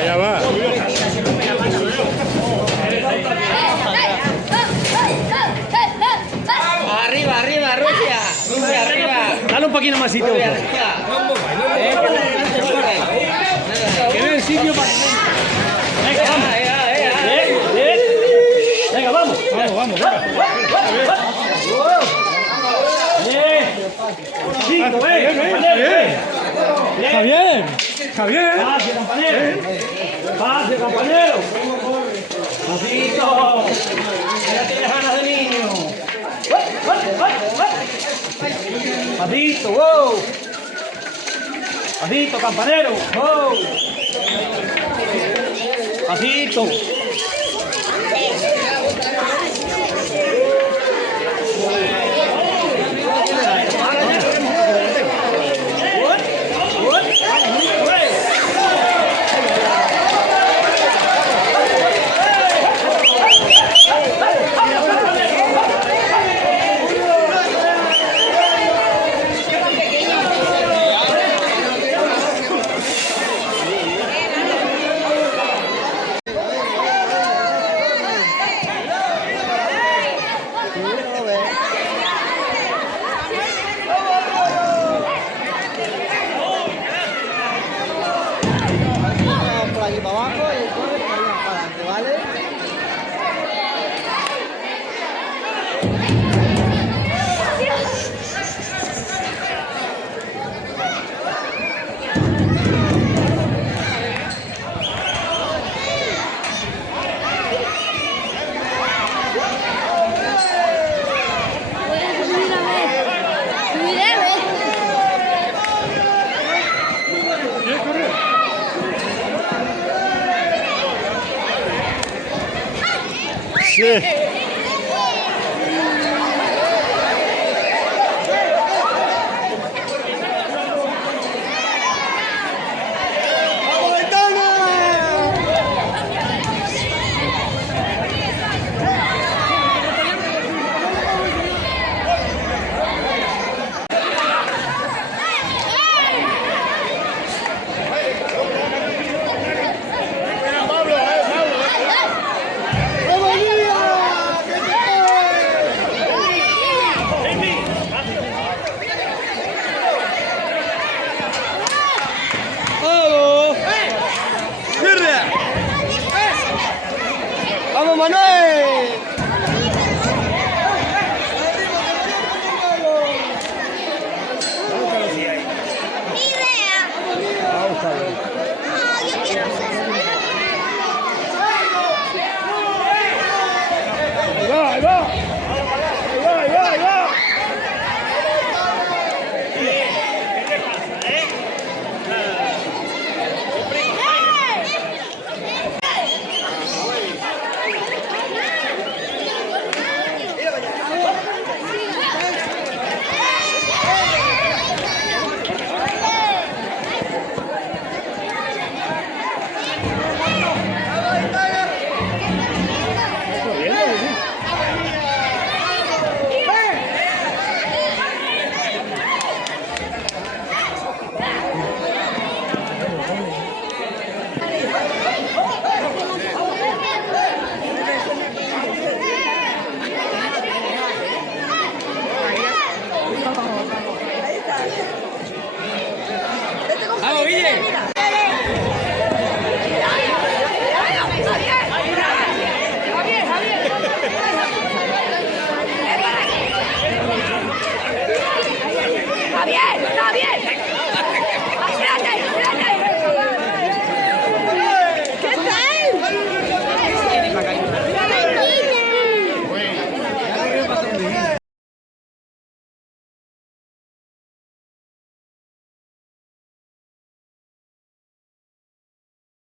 Allá va. Arriba, arriba, Rusia. Rusia, arriba. Dale un poquito más sitio. Rusia, arriba. Que no hay sitio para... Venga, vamos. Venga, vamos. Vamos, venga. Javier. Javier. Pase, compañero. Pase, compañero. Pasito. Ya tienes ganas de niño. Pasito, wow. Pasito, campanero. Wow. Pasito. Aquí para abajo y corre para adelante, ¿vale? Sí.